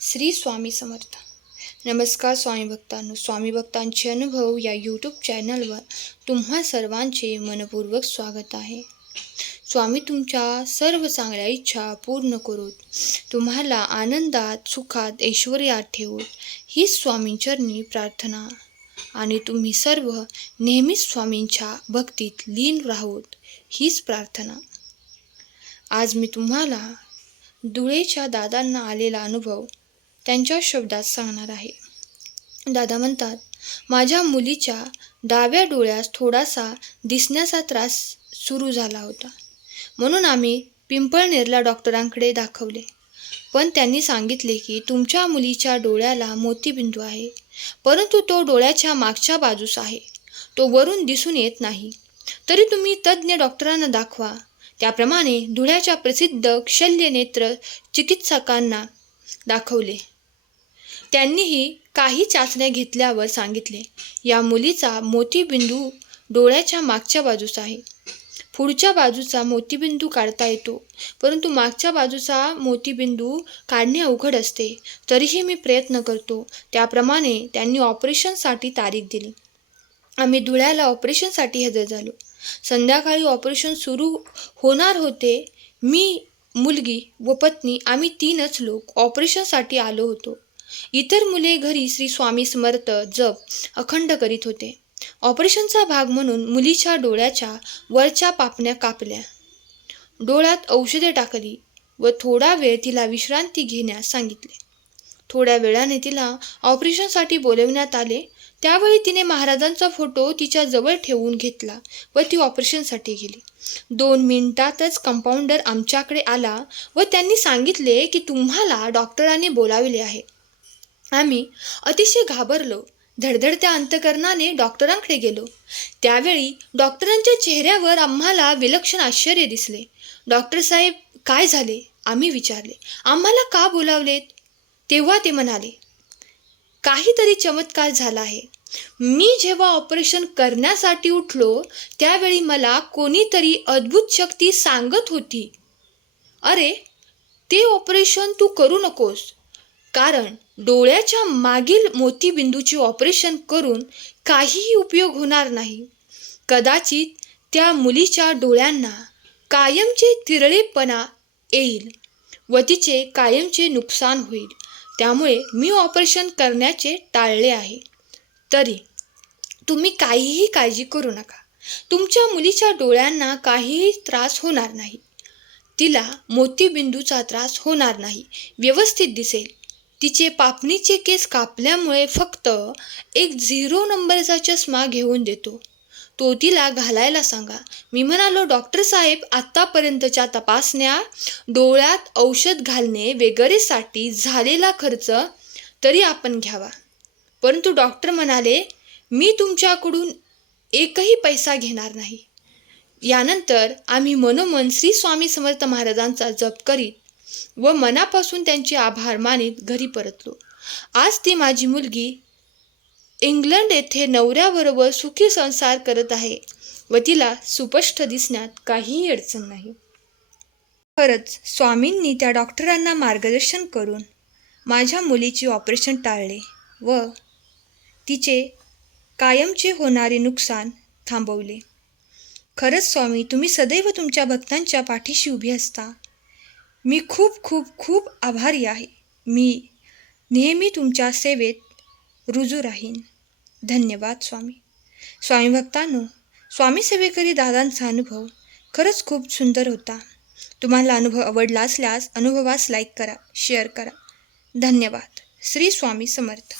श्री स्वामी समर्थ. नमस्कार स्वामी भक्तांनो. स्वामी भक्तांचे अनुभव या यूट्यूब चॅनलवर तुम्हा सर्वांचे मनपूर्वक स्वागत आहे. स्वामी तुमच्या सर्व चांगल्या इच्छा पूर्ण करोत, तुम्हाला आनंदात सुखात ऐश्वर्यात ठेवोत, हीच स्वामींचरणी प्रार्थना. आणि तुम्ही सर्व नेहमीच स्वामींच्या भक्तीत लीन राहोत, हीच प्रार्थना. आज मी तुम्हाला धुळेच्या दादांना आलेला अनुभव त्यांच्या शब्दात सांगणार आहे. दादा म्हणतात, माझ्या मुलीच्या डाव्या डोळ्यास थोडासा दिसण्याचा त्रास सुरू झाला होता, म्हणून आम्ही पिंपळनेरला डॉक्टरांकडे दाखवले. पण त्यांनी सांगितले की तुमच्या मुलीच्या डोळ्याला मोतीबिंदू आहे, परंतु तो डोळ्याच्या मागच्या बाजूस आहे, तो वरून दिसून येत नाही. तरी तुम्ही तज्ज्ञ डॉक्टरांना दाखवा. त्याप्रमाणे धुळ्याच्या प्रसिद्ध शल्यनेत्र चिकित्सकांना दाखवले. त्यांनीही काही चाचण्या घेतल्यावर सांगितले, या मुलीचा मोतीबिंदू डोळ्याच्या मागच्या बाजूस आहे. पुढच्या बाजूचा मोतीबिंदू काढता येतो, परंतु मागच्या बाजूचा मोतीबिंदू काढणे अवघड असते. तरीही मी प्रयत्न करतो. त्याप्रमाणे त्यांनी ऑपरेशनसाठी तारीख दिली. आम्ही धुळ्याला ऑपरेशनसाठी हजर झालो. संध्याकाळी ऑपरेशन सुरू होणार होते. मी, मुलगी व पत्नी आम्ही 3च लोक ऑपरेशनसाठी आलो होतो. इतर मुले घरी श्री स्वामी समर्थ जप अखंड करीत होते. ऑपरेशनचा भाग म्हणून मुलीच्या डोळ्याच्या वरच्या पापण्या कापल्या, डोळ्यात औषधे टाकली व थोडा वेळ तिला विश्रांती घेण्यास सांगितले. थोड्या वेळाने तिला ऑपरेशनसाठी बोलविण्यात आले. त्यावेळी तिने महाराजांचा फोटो तिच्या जवळ ठेवून घेतला व ती ऑपरेशनसाठी गेली. 2 मिनिटातच कंपाऊंडर आमच्याकडे आला व त्यांनी सांगितले की तुम्हाला डॉक्टरांनी बोलाविले आहे. आम्ही अतिशय घाबरलो. धडधडत्या अंतकरणाने डॉक्टरांकडे गेलो. त्यावेळी डॉक्टरांच्या चेहऱ्यावर आम्हाला विलक्षण आश्चर्य दिसले. डॉक्टर साहेब, काय झाले? आम्ही विचारले. आम्हाला का बोलावलेत? तेव्हा ते म्हणाले, काहीतरी चमत्कार झाला आहे. मी जेव्हा ऑपरेशन करण्यासाठी उठलो त्यावेळी मला कोणीतरी अद्भुत शक्ती सांगत होती, अरे ते ऑपरेशन तू करू नकोस, कारण डोळ्याच्या मागील मोतीबिंदूचे ऑपरेशन करून काहीही उपयोग होणार नाही. कदाचित त्या मुलीच्या डोळ्यांना कायमचे तिरळेपणा येईल व तिचे कायमचे नुकसान होईल. त्यामुळे मी ऑपरेशन करण्याचे टाळले आहे. तरी तुम्ही काहीही काळजी करू नका. तुमच्या मुलीच्या डोळ्यांना काहीही त्रास होणार नाही. तिला मोतीबिंदूचा त्रास होणार नाही, व्यवस्थित दिसेल. तिचे पापणीचे केस कापल्यामुळे फक्त एक 0 नंबरचा चष्मा घेऊन देतो, तो तिला घालायला सांगा. मी म्हणालो, डॉक्टर साहेब, आत्तापर्यंतच्या तपासण्या, डोळ्यात औषध घालणे वगैरेसाठी झालेला खर्च तरी आपण घ्यावा. परंतु डॉक्टर म्हणाले, मी तुमच्याकडून एकही पैसा घेणार नाही. यानंतर आम्ही मनोमन श्री स्वामी समर्थ महाराजांचा जप करीत व मनापासून त्यांचे आभार मानित घरी परतलो. आज ती माझी मुलगी इंग्लंड येथे नवऱ्याबरोबर सुखी संसार करत आहे व तिला सुस्पष्ट दिसण्यात काहीही अडचण नाही. खरंच स्वामींनी त्या डॉक्टरांना मार्गदर्शन करून माझ्या मुलीचे ऑपरेशन टाळले व तिचे कायमचे होणारे नुकसान थांबवले. खरंच स्वामी, तुम्ही सदैव तुमच्या भक्तांच्या पाठीशी उभी असता. मी खूप खूप खूप आभारी आहे. मी नेहमी तुमच्या सेवेत रुजू राहीन. धन्यवाद स्वामी. स्वामी भक्तांनो, स्वामी सेवेकरी दादांचा अनुभव खरंच खूप सुंदर होता. तुम्हाला अनुभव आवडला असल्यास अनुभवास लाईक करा, शेअर करा. धन्यवाद. श्री स्वामी समर्थ.